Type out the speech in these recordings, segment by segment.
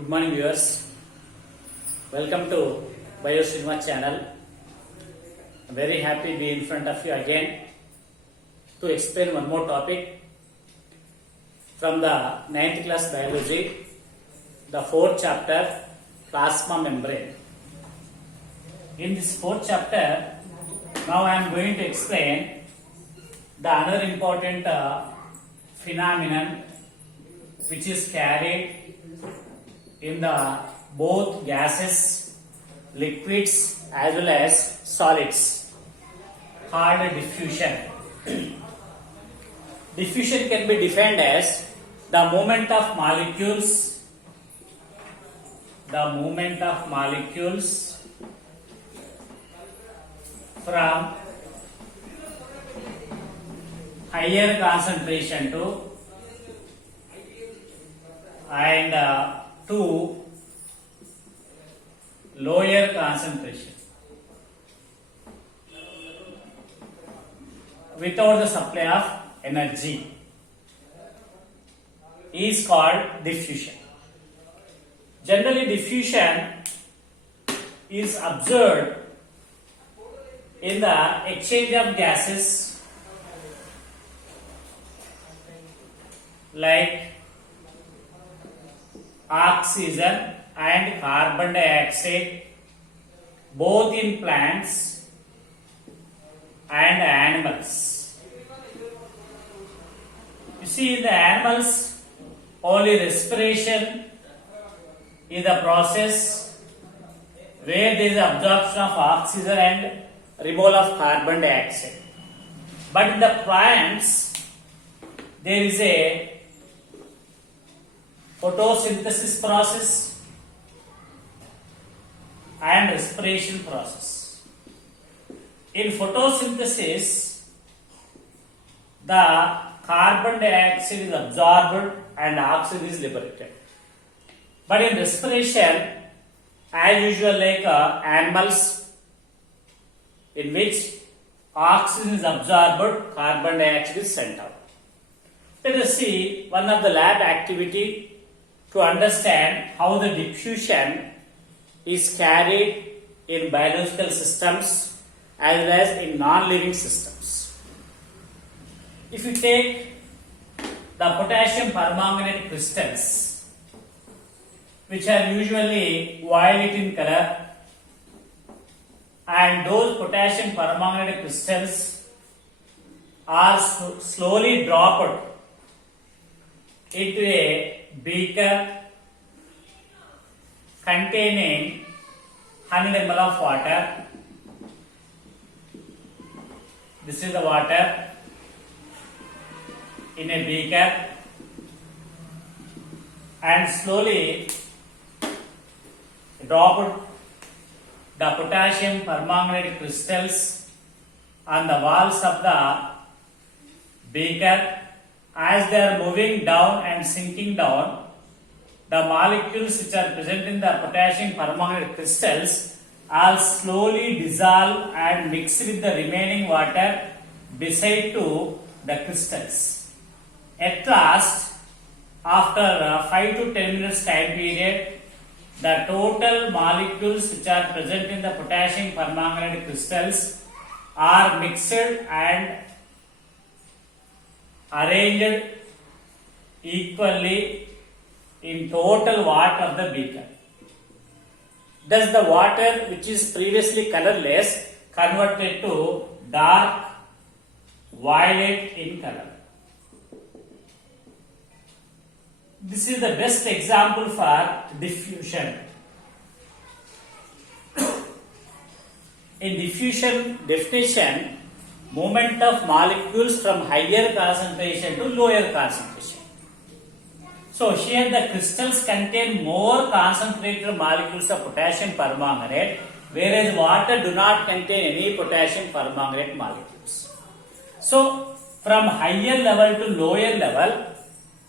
Good morning viewers. Welcome to BioSinema channel. I'm very happy to be in front of you again to explain one more topic from the 9th class biology, the 4th chapter, plasma membrane. In this 4th chapter, now I am going to explain the another important phenomenon which is carried in the both gases, liquids as well as solids, called diffusion. Diffusion can be defined as the movement of molecules from higher concentration to lower concentration without the supply of energy is called diffusion. Generally, diffusion is observed in the exchange of gases like oxygen and carbon dioxide, both in plants and animals. You see, in the animals, only respiration is the process where there is absorption of oxygen and removal of carbon dioxide. But in the plants, there is a photosynthesis process and respiration process. In photosynthesis, the carbon dioxide is absorbed and oxygen is liberated. But in respiration, as usual, like animals, in which oxygen is absorbed, carbon dioxide is sent out. Let us see one of the lab activity to understand how the diffusion is carried in biological systems as well as in non-living systems. If you take the potassium permanganate crystals, which are usually violet in color, and those potassium permanganate crystals are slowly dropped into a beaker containing 100 ml of water. This is the water in a beaker, and slowly drop the potassium permanganate crystals on the walls of the beaker. As they are moving down and sinking down, the molecules which are present in the potassium permanganate crystals are slowly dissolve and mix with the remaining water beside to the crystals. At last, after 5 to 10 minutes time period, the total molecules which are present in the potassium permanganate crystals are mixed and arranged equally in total water of the beaker. Thus the water which is previously colorless converted to dark violet in color. This is the best example for diffusion. In diffusion definition, movement of molecules from higher concentration to lower concentration. So here the crystals contain more concentrated molecules of potassium permanganate, whereas water do not contain any potassium permanganate molecules. So from higher level to lower level,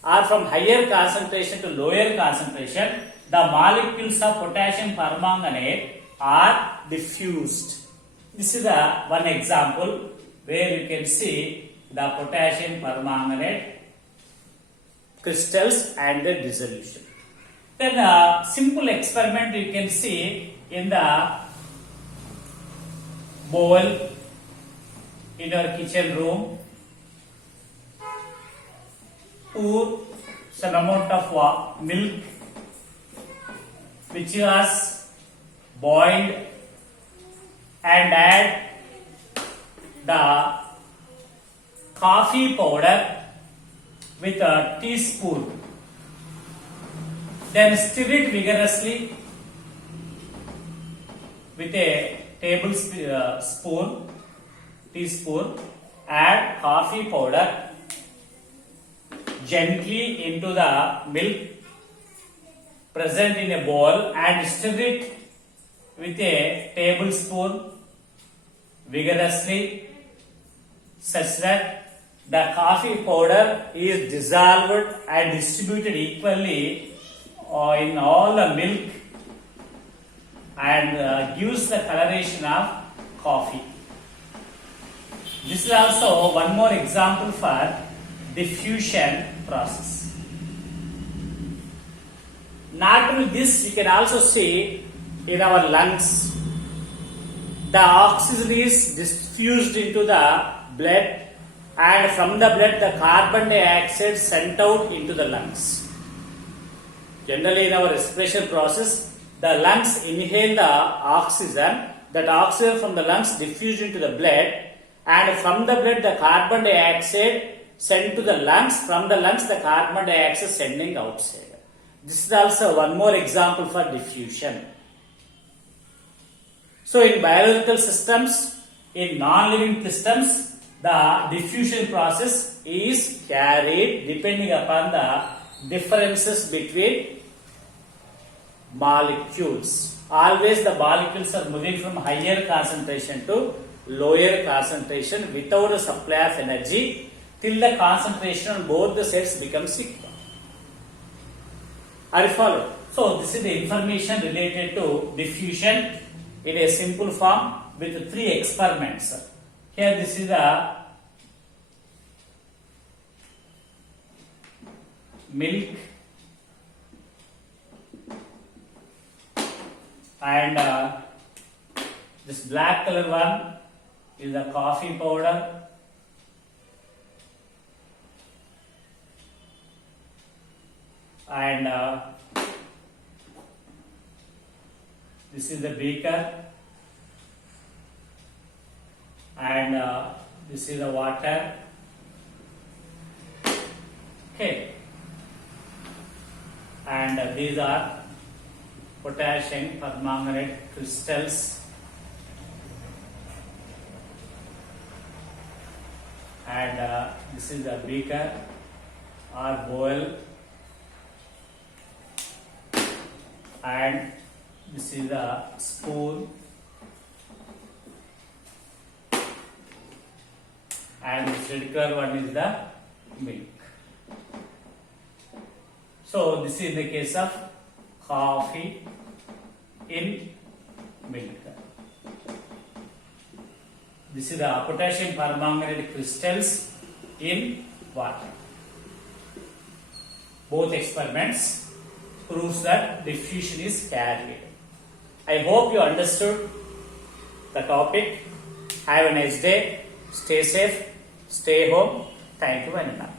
or from higher concentration to lower concentration, the molecules of potassium permanganate are diffused. This is one example where you can see the potassium permanganate crystals and their dissolution. Then a simple experiment you can see in the bowl in your kitchen room. Pour some amount of milk which was boiled and add the coffee powder with a teaspoon. Then stir it vigorously with a teaspoon. Add coffee powder gently into the milk present in a bowl and stir it with a tablespoon vigorously such that the coffee powder is dissolved and distributed equally in all the milk and gives the coloration of coffee. This is also one more example for diffusion process. Not only this, you can also see in our lungs the oxygen is diffused into the blood and from the blood the carbon dioxide sent out into the lungs. Generally in our respiration process, the lungs inhale the oxygen, that oxygen from the lungs diffused into the blood and from the blood the carbon dioxide sent to the lungs, from the lungs the carbon dioxide sending outside. This is also one more example for diffusion. So in biological systems, in non-living systems, the diffusion process is carried depending upon the differences between molecules. Always the molecules are moving from higher concentration to lower concentration without a supply of energy till the concentration on both the sides becomes equal. Are you followed? So this is the information related to diffusion in a simple form with 3 experiments. Here this is the milk and this black color one is the coffee powder and this is the beaker and this is the water. Okay, and these are potassium permanganate crystals and this is the beaker or bowl and this is the spoon and this red color one is the milk. So this is the case of coffee in milk. This is the potassium permanganate crystals in water. Both experiments proves that diffusion is carried. I hope you understood the topic. Have a nice day. Stay safe. Stay home. Thank you very much.